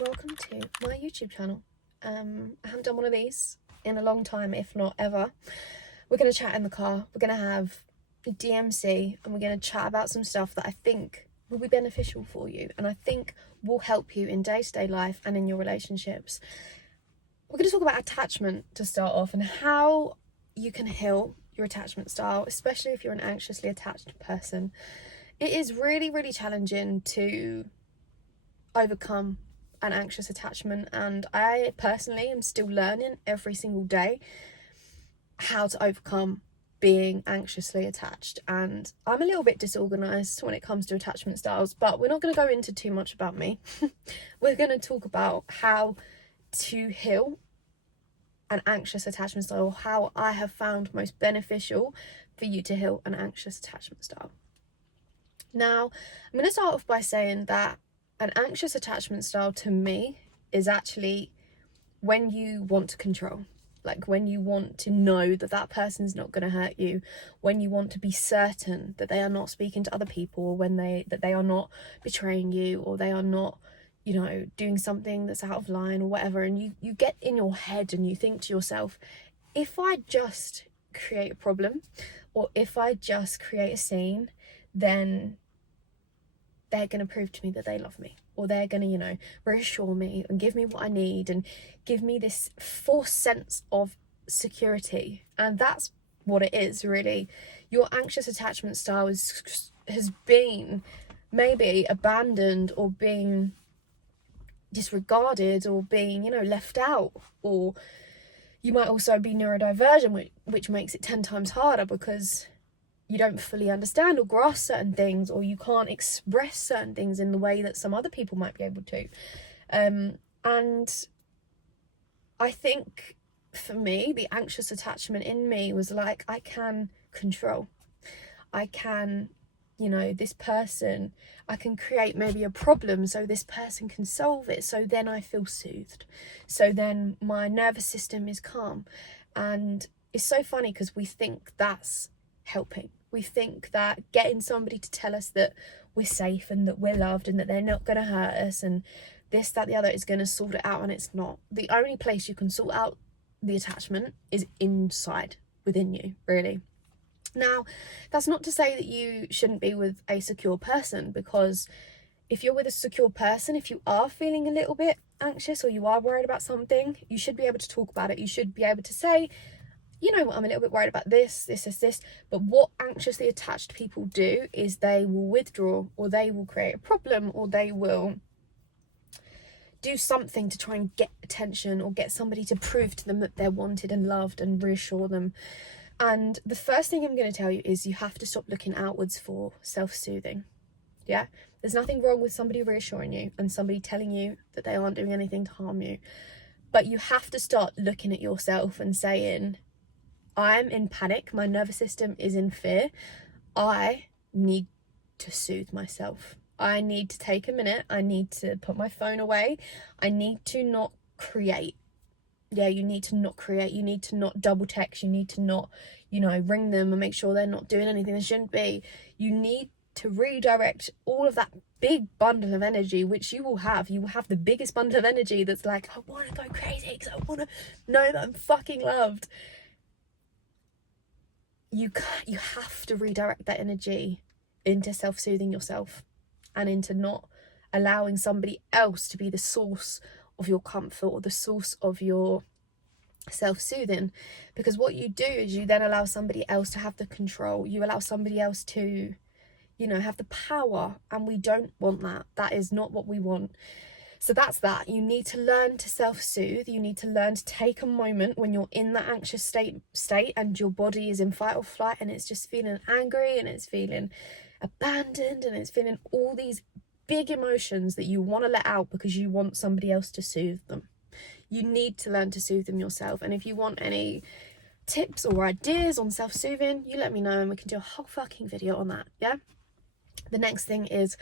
welcome to my YouTube channel. I haven't done one of these in a long time, if not ever. We're going to chat in the car, we're going to have DMC, and we're going to chat about some stuff that I think will be beneficial for you and I think will help you in day-to-day life and in your relationships. We're going to talk about attachment to start off and how you can heal your attachment style, especially if you're an anxiously attached person. It is really, really challenging to overcome an anxious attachment, and I personally am still learning every single day how to overcome being anxiously attached. And I'm a little bit disorganized when it comes to attachment styles, but we're not going to go into too much about me. We're going to talk about how to heal an anxious attachment style, how I have found most beneficial for you to heal an anxious attachment style. Now, I'm going to start off by saying that an anxious attachment style to me is actually when you want to control, like when you want to know that that person's not going to hurt you, when you want to be certain that they are not speaking to other people, or that they are not betraying you, or they are not, doing something that's out of line or whatever. And you get in your head and you think to yourself, if I just create a problem, or if I just create a scene, then they're going to prove to me that they love me, or they're going to, reassure me and give me what I need and give me this false sense of security. And that's what it is, really. Your anxious attachment style has been maybe abandoned, or being disregarded, or being, left out. Or you might also be neurodivergent, which makes it 10 times harder because you don't fully understand or grasp certain things, or you can't express certain things in the way that some other people might be able to. And I think for me, the anxious attachment in me was like, I can control. I can, this person, I can create maybe a problem so this person can solve it. So then I feel soothed. So then my nervous system is calm. And it's so funny because we think that's helping. We think that getting somebody to tell us that we're safe and that we're loved and that they're not going to hurt us and this, that, the other is going to sort it out, and it's not. The only place you can sort out the attachment is inside, within you, really. Now, that's not to say that you shouldn't be with a secure person, because if you're with a secure person, if you are feeling a little bit anxious or you are worried about something, you should be able to talk about it. You should be able to say, I'm a little bit worried about this. But what anxiously attached people do is they will withdraw, or they will create a problem, or they will do something to try and get attention, or get somebody to prove to them that they're wanted and loved and reassure them. And the first thing I'm going to tell you is you have to stop looking outwards for self-soothing. Yeah? There's nothing wrong with somebody reassuring you and somebody telling you that they aren't doing anything to harm you. But you have to start looking at yourself and saying, I'm in panic, my nervous system is in fear, I need to soothe myself. I need to take a minute, I need to put my phone away, I need to not create. Yeah, you need to not create, you need to not double text, you need to not, ring them and make sure they're not doing anything they shouldn't be. You need to redirect all of that big bundle of energy, which you will have. You will have the biggest bundle of energy that's like, I want to go crazy because I want to know that I'm fucking loved. You have to redirect that energy into self-soothing yourself, and into not allowing somebody else to be the source of your comfort or the source of your self-soothing. Because what you do is you then allow somebody else to have the control. You allow somebody else to, have the power, and we don't want that. That is not what we want. So that's that. You need to learn to self-soothe. You need to learn to take a moment when you're in that anxious state and your body is in fight or flight, and it's just feeling angry, and it's feeling abandoned, and it's feeling all these big emotions that you want to let out because you want somebody else to soothe them. You need to learn to soothe them yourself. And if you want any tips or ideas on self-soothing, you let me know and we can do a whole fucking video on that. Yeah. The next thing is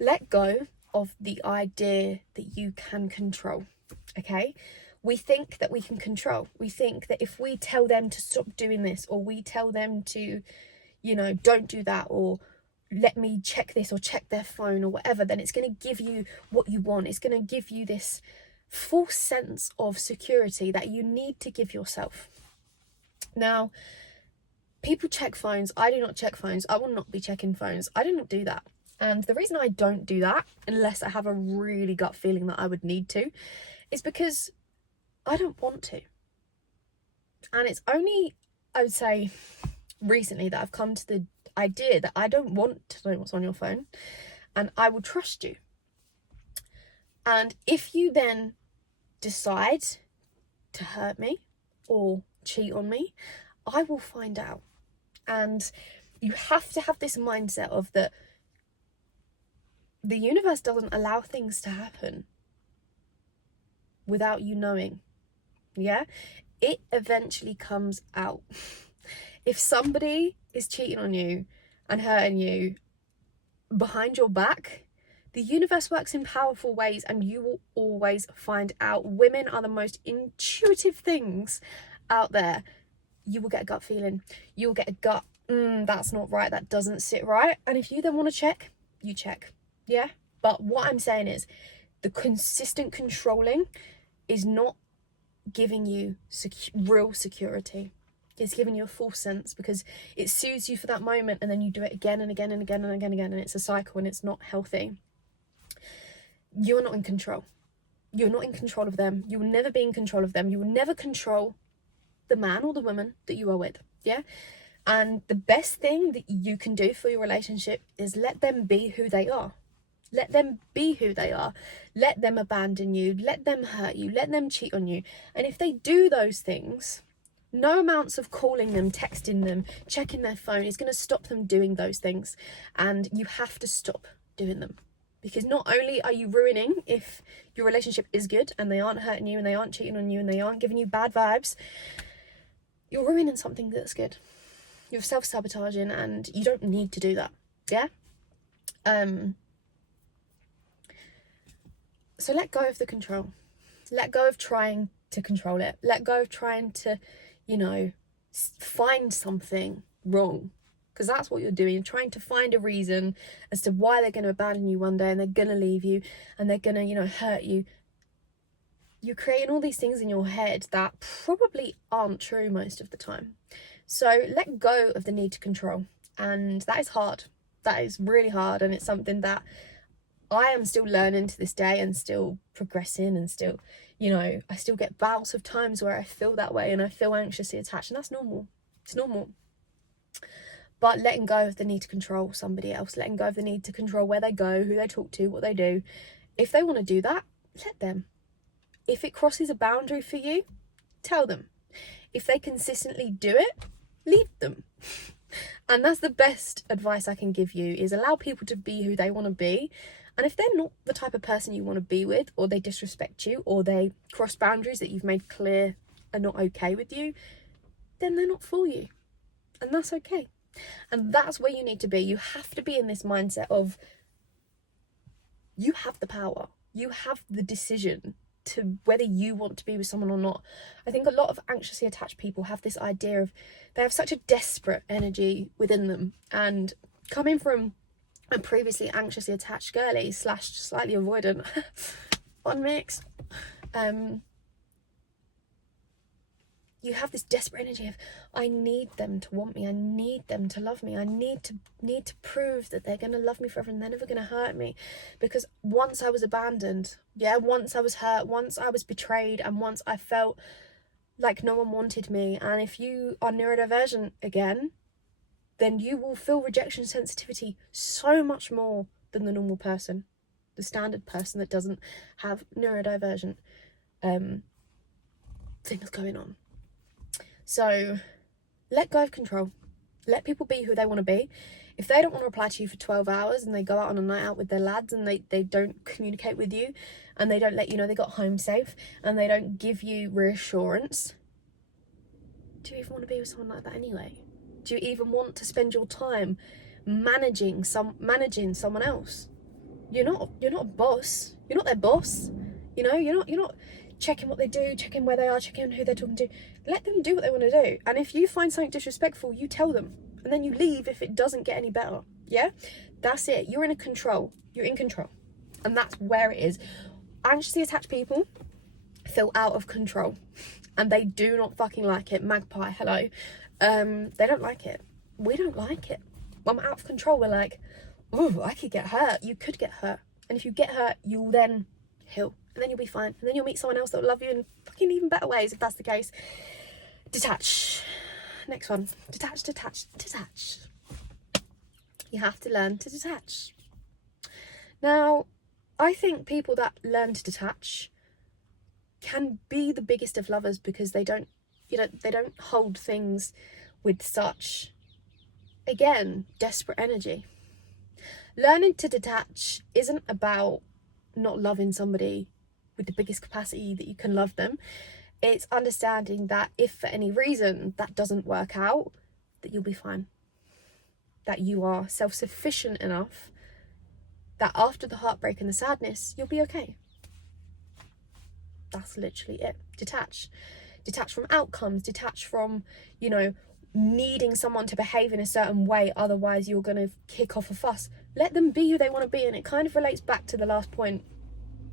let go of the idea that you can control. Okay, we think that we can control. We think that if we tell them to stop doing this, or we tell them to, don't do that, or let me check this or check their phone or whatever, then it's going to give you what you want. It's going to give you this false sense of security that you need to give yourself. Now, people check phones. I do not check phones. I will not be checking phones. I do not do that. And the reason I don't do that, unless I have a really gut feeling that I would need to, is because I don't want to. And it's only, I would say, recently that I've come to the idea that I don't want to know what's on your phone, and I will trust you. And if you then decide to hurt me or cheat on me, I will find out. And you have to have this mindset of that the universe doesn't allow things to happen without you knowing. Yeah, it eventually comes out. If somebody is cheating on you and hurting you behind your back, the universe works in powerful ways, and you will always find out. Women are the most intuitive things out there. You will get a gut feeling. You'll get a gut, that's not right, that doesn't sit right. And if you then want to check, you check. Yeah? But what I'm saying is, the consistent controlling is not giving you real security. It's giving you a false sense, because it soothes you for that moment, and then you do it again and again and again and again and again, and it's a cycle, and it's not healthy. You're not in control. You're not in control of them. You will never be in control of them. You will never control the man or the woman that you are with. Yeah? And the best thing that you can do for your relationship is let them be who they are. Let them be who they are. Let them abandon you. Let them hurt you. Let them cheat on you. And if they do those things, no amounts of calling them, texting them, checking their phone is going to stop them doing those things. And you have to stop doing them. Because not only are you ruining if your relationship is good and they aren't hurting you and they aren't cheating on you and they aren't giving you bad vibes, you're ruining something that's good. You're self-sabotaging, and you don't need to do that. Yeah? So let go of the control. Let go of trying to control it. Let go of trying to, find something wrong. Because that's what you're doing. You're trying to find a reason as to why they're going to abandon you one day, and they're going to leave you, and they're going to, hurt you. You're creating all these things in your head that probably aren't true most of the time. So let go of the need to control. And that is hard. That is really hard. And it's something that I am still learning to this day, and still progressing, and still, I still get bouts of times where I feel that way and I feel anxiously attached, and that's normal. It's normal. But letting go of the need to control somebody else, letting go of the need to control where they go, who they talk to, what they do. If they want to do that, let them. If it crosses a boundary for you, tell them. If they consistently do it, leave them. And that's the best advice I can give you, is allow people to be who they want to be. And if they're not the type of person you want to be with, or they disrespect you, or they cross boundaries that you've made clear are not okay with you, then they're not for you. And that's okay. And that's where you need to be. You have to be in this mindset of, you have the power. You have the decision to whether you want to be with someone or not. I think a lot of anxiously attached people have this idea of, they have such a desperate energy within them. And coming from a previously anxiously attached girly / slightly avoidant, one mix, you have this desperate energy of, I need them to want me, I need them to love me, I need to prove that they're going to love me forever and they're never going to hurt me. Because once I was abandoned, once I was hurt, once I was betrayed, and once I felt like no one wanted me. And if you are neurodivergent again, then you will feel rejection sensitivity so much more than the normal person, the standard person that doesn't have neurodivergent things going on. So let go of control. Let people be who they want to be. If they don't want to reply to you for 12 hours and they go out on a night out with their lads and they don't communicate with you, and they don't let you know they got home safe, and they don't give you reassurance, do you even want to be with someone like that anyway? Do you even want to spend your time managing someone else? You're not a boss. You're not their boss. You're not checking what they do, checking where they are, checking who they're talking to. Let them do what they want to do. And if you find something disrespectful, you tell them. And then you leave if it doesn't get any better. Yeah, that's it. You're in control. You're in control. And that's where it is. Anxiously attached people feel out of control. And they do not fucking like it. Magpie, hello. They don't like it. We don't like it. When we're out of control, we're like, oh, I could get hurt. You could get hurt. And if you get hurt, you'll then heal. And then you'll be fine. And then you'll meet someone else that will love you in fucking even better ways, if that's the case. Detach. Next one. Detach, detach, detach. You have to learn to detach. Now, I think people that learn to detach can be the biggest of lovers because they don't hold things with such, again, desperate energy. Learning to detach isn't about not loving somebody with the biggest capacity that you can love them. It's understanding that if for any reason that doesn't work out, that you'll be fine. That you are self-sufficient enough that after the heartbreak and the sadness, you'll be okay. That's literally it. Detach. Detach from outcomes. Detach from, needing someone to behave in a certain way. Otherwise, you're going to kick off a fuss. Let them be who they want to be. And it kind of relates back to the last point.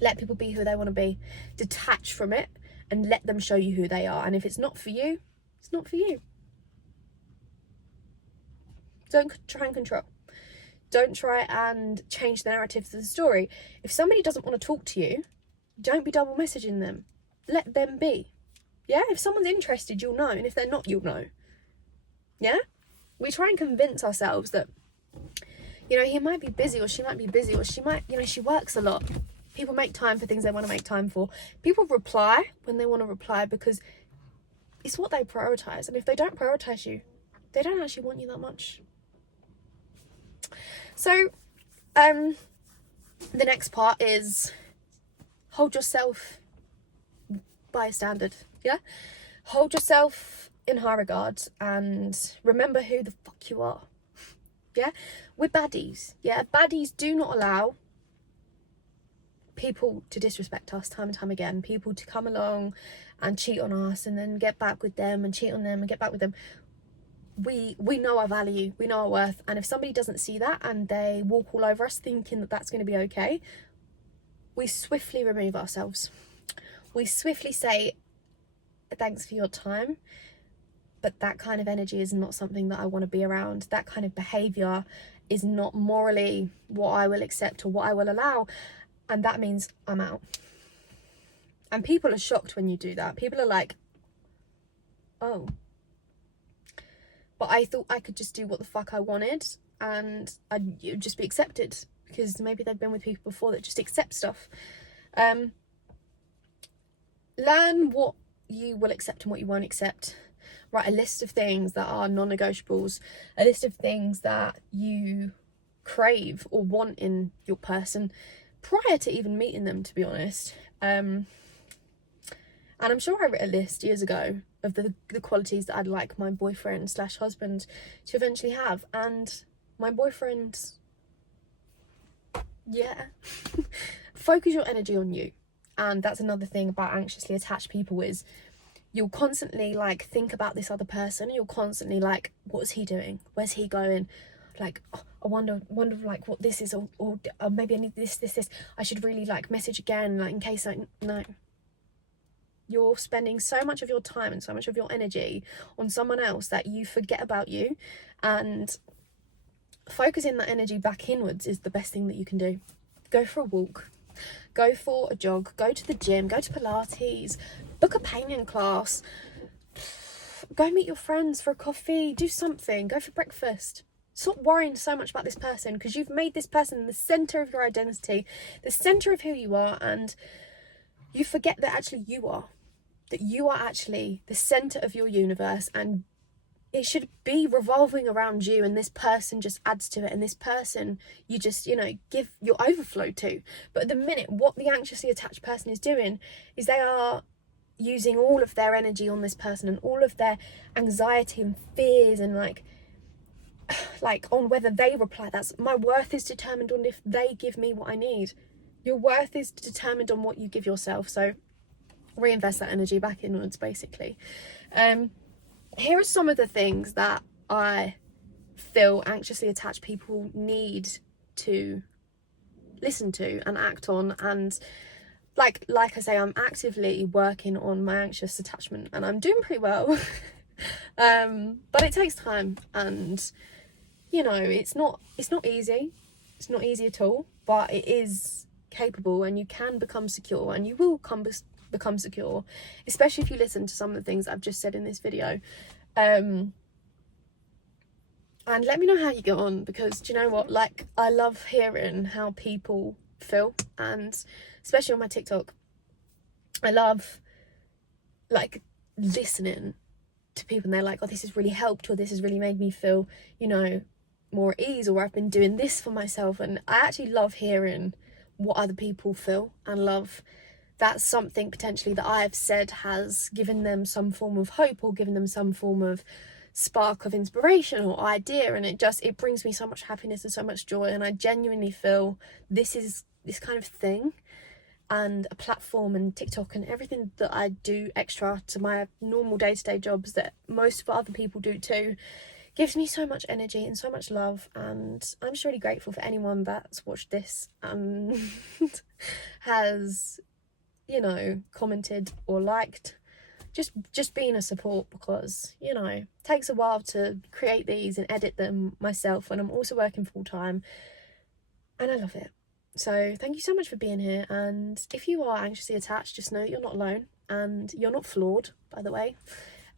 Let people be who they want to be. Detach from it and let them show you who they are. And if it's not for you, it's not for you. Don't try and control. Don't try and change the narrative of the story. If somebody doesn't want to talk to you, don't be double messaging them. Let them be. Yeah? If someone's interested, you'll know. And if they're not, you'll know. Yeah? We try and convince ourselves that, he might be busy or she might be busy or she might, she works a lot. People make time for things they want to make time for. People reply when they want to reply because it's what they prioritize. And if they don't prioritize you, they don't actually want you that much. So, the next part is hold yourself by a standard. Yeah? Hold yourself in high regard and remember who the fuck you are. Yeah? We're baddies. Yeah? Baddies do not allow people to disrespect us time and time again. People to come along and cheat on us and then get back with them and cheat on them and get back with them. We know our value, we know our worth, and if somebody doesn't see that and they walk all over us thinking that that's going to be okay, we swiftly remove ourselves. We swiftly say, thanks for your time, but that kind of energy is not something that I want to be around. That kind of behaviour is not morally what I will accept or what I will allow, and that means I'm out. And people are shocked when you do that. People are like, oh. But I thought I could just do what the fuck I wanted and it would just be accepted because maybe they've been with people before that just accept stuff. Learn what you will accept and what you won't accept. Write a list of things that are non-negotiables, a list of things that you crave or want in your person prior to even meeting them, to be honest. And I'm sure I wrote a list years ago of the qualities that I'd like my boyfriend / husband to eventually have. And my boyfriend, yeah. Focus your energy on you. And that's another thing about anxiously attached people is you'll constantly think think about this other person. You'll constantly what is he doing? Where's he going? Oh, I wonder what this is, or maybe I need this. I should really message again, in case no. You're spending so much of your time and so much of your energy on someone else that you forget about you, and focusing that energy back inwards is the best thing that you can do. Go for a walk, go for a jog, go to the gym, go to Pilates, book a painting class, go meet your friends for a coffee, do something, go for breakfast. Stop worrying so much about this person because you've made this person the centre of your identity, the centre of who you are, and you forget that actually you are actually the centre of your universe, and it should be revolving around you, and this person just adds to it, and this person you just give your overflow to. But at the minute, what the anxiously attached person is doing is they are using all of their energy on this person and all of their anxiety and fears and on whether they reply. That's my worth is determined on if they give me what I need. Your worth is determined on what you give yourself. So reinvest that energy back inwards, basically. Here are some of the things that I feel anxiously attached people need to listen to and act on. And like I say, I'm actively working on my anxious attachment and I'm doing pretty well. But it takes time, and you know, it's not easy. It's not easy at all, but it is capable, and you can become secure, and you will become secure, especially if you listen to some of the things I've just said in this video. And let me know how you get on, because do you know what, like, I love hearing how people feel, and especially on my TikTok, I love like listening to people and they're like, oh, this has really helped, or this has really made me feel, you know, more at ease, or I've been doing this for myself. And I actually love hearing what other people feel, and love that something potentially that I've said has given them some form of hope, or given them some form of spark of inspiration or idea. And it brings me so much happiness and so much joy, and I genuinely feel this kind of thing, and a platform and TikTok and everything that I do extra to my normal day-to-day jobs that most of other people do too, gives me so much energy and so much love. And I'm just really grateful for anyone that's watched this and has, you know, commented or liked, just being a support, because, you know, it takes a while to create these and edit them myself, and I'm also working full-time, and I love it. So thank you so much for being here. And if you are anxiously attached, just know that you're not alone, and you're not flawed, by the way.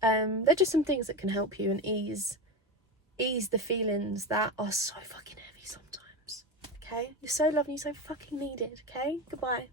They're just some things that can help you and ease the feelings that are so fucking heavy sometimes. Okay, you're so loved and you're so fucking needed. Okay, goodbye.